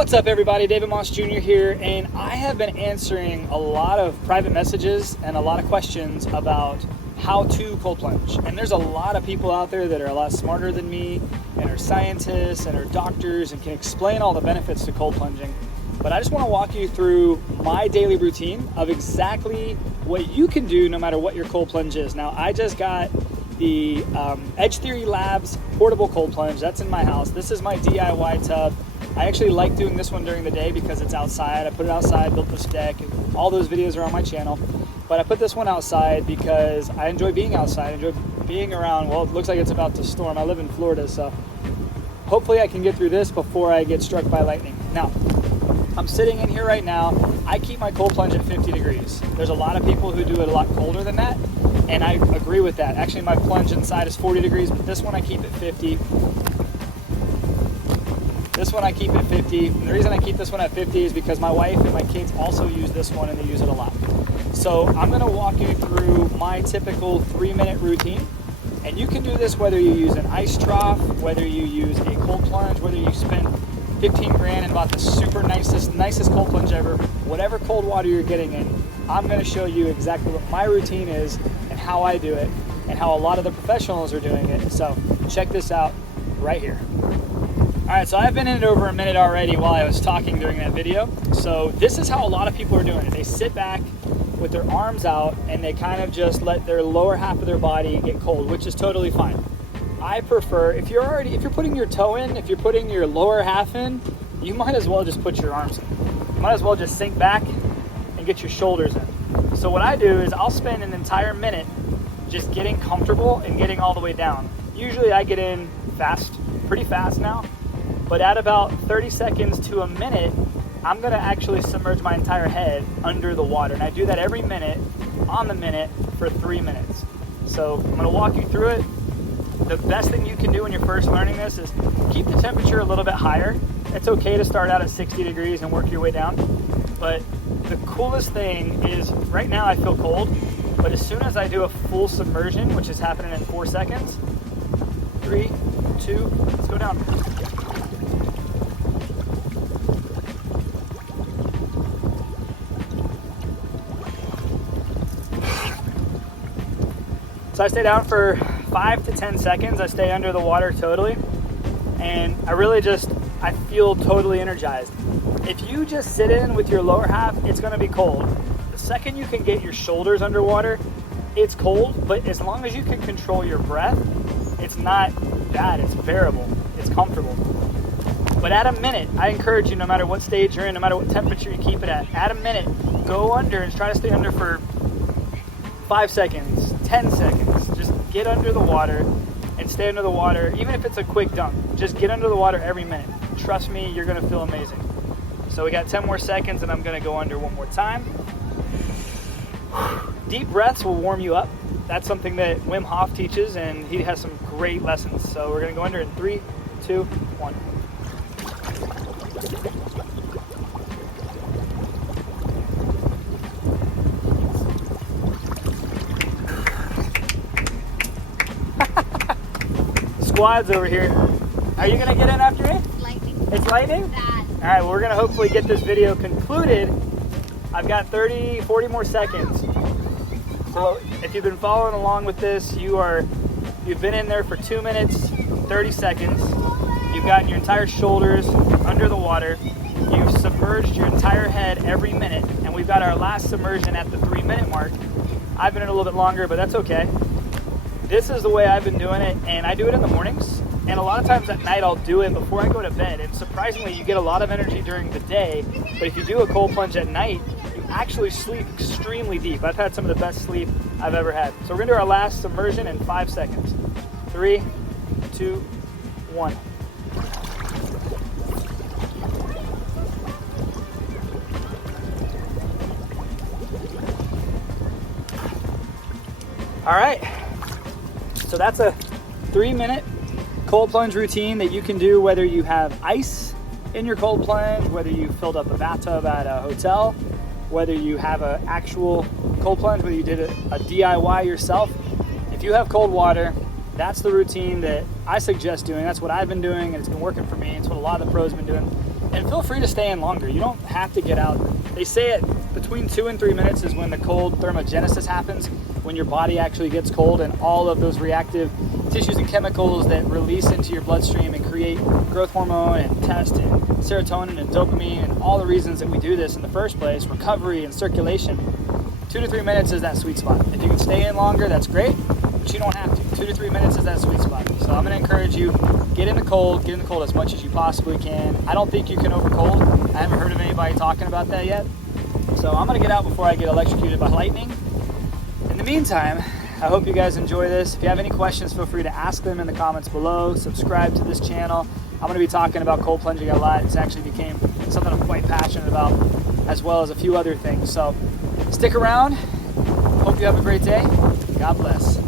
What's up everybody, David Moss Jr. here, and I have been answering a lot of private messages and a lot of questions about how to cold plunge. And there's a lot of people out there that are a lot smarter than me and are scientists and are doctors and can explain all the benefits to cold plunging. But I just want to walk you through my daily routine of exactly what you can do no matter what your cold plunge is. Now, I just got the Edge Theory Labs portable cold plunge. That's in my house. This is my DIY tub. I actually like doing this one during the day because it's outside. I put it outside, built this deck, and all those videos are on my channel. But I put this one outside because I enjoy being outside. I enjoy being around. Well, it looks like it's about to storm. I live in Florida, so hopefully I can get through this before I get struck by lightning. Now, I'm sitting in here right now. I keep my cold plunge at 50 degrees. There's a lot of people who do it a lot colder than that, and I agree with that. Actually, my plunge inside is 40 degrees, but this one I keep at 50. This one I keep at 50. And the reason I keep this one at 50 is because my wife and my kids also use this one and they use it a lot. So I'm gonna walk you through my typical 3-minute routine. And you can do this whether you use an ice trough, whether you use a cold plunge, whether you spend 15 grand and bought the super nicest cold plunge ever, whatever cold water you're getting in, I'm gonna show you exactly what my routine is and how I do it and how a lot of the professionals are doing it. So check this out right here. All right, so I've been in it over a minute already while I was talking during that video. So this is how a lot of people are doing it. They sit back with their arms out and they kind of just let their lower half of their body get cold, which is totally fine. I prefer, if you're putting your toe in, if you're putting your lower half in, you might as well just put your arms in. You might as well just sink back and get your shoulders in. So what I do is I'll spend an entire minute just getting comfortable and getting all the way down. Usually I get in fast, pretty fast now. But at about 30 seconds to a minute, I'm gonna actually submerge my entire head under the water. And I do that every minute, on the minute, for 3 minutes. So I'm gonna walk you through it. The best thing you can do when you're first learning this is keep the temperature a little bit higher. It's okay to start out at 60 degrees and work your way down. But the coolest thing is, right now I feel cold, but as soon as I do a full submersion, which is happening in 4 seconds, 3, 2, let's go down. So I stay down for 5 to 10 seconds. I stay under the water totally. And I feel totally energized. If you just sit in with your lower half, it's gonna be cold. The second you can get your shoulders underwater, it's cold, but as long as you can control your breath, it's not bad, it's bearable, it's comfortable. But at a minute, I encourage you, no matter what stage you're in, no matter what temperature you keep it at a minute, go under and try to stay under for 5 seconds, 10 seconds. Just get under the water and stay under the water, even if it's a quick dunk. Just get under the water every minute. Trust me, you're gonna feel amazing. So we got 10 more seconds and I'm gonna go under one more time. Deep breaths will warm you up. That's something that Wim Hof teaches and he has some great lessons. So we're gonna go under in 3, 2, 1. Squads over here. Are you gonna get in after me? It's lightning. It's lightning? Bad. All right, well, we're gonna hopefully get this video concluded. I've got 30, 40 more seconds. So if you've been following along with this, you've been in there for 2 minutes, 30 seconds. You've gotten your entire shoulders under the water. You've submerged your entire head every minute, and we've got our last submersion at the 3-minute mark. I've been in a little bit longer, but that's okay. This is the way I've been doing it, and I do it in the mornings, and a lot of times at night I'll do it before I go to bed, and surprisingly you get a lot of energy during the day, but if you do a cold plunge at night, you actually sleep extremely deep. I've had some of the best sleep I've ever had. So we're gonna do our last submersion in 5 seconds. 3, 2, 1. All right. So that's a 3-minute cold plunge routine that you can do whether you have ice in your cold plunge, whether you filled up a bathtub at a hotel, whether you have an actual cold plunge, whether you did a DIY yourself. If you have cold water, that's the routine that I suggest doing. That's what I've been doing, and it's been working for me. It's what a lot of the pros have been doing. And feel free to stay in longer. You don't have to get out. They say it between 2 and 3 minutes is when the cold thermogenesis happens, when your body actually gets cold and all of those reactive tissues and chemicals that release into your bloodstream and create growth hormone and test and serotonin and dopamine and all the reasons that we do this in the first place, recovery and circulation. 2 to 3 minutes is that sweet spot. If you can stay in longer, that's great, but you don't have to. 2 to 3 minutes is that sweet spot. So I'm gonna encourage you, get in the cold as much as you possibly can. I don't think you can over cold. I haven't heard of anybody talking about that yet. So I'm gonna get out before I get electrocuted by lightning. In the meantime, I hope you guys enjoy this. If you have any questions, feel free to ask them in the comments below. Subscribe to this channel. I'm gonna be talking about cold plunging a lot. It's actually became something I'm quite passionate about, as well as a few other things. So stick around. Hope you have a great day. God bless.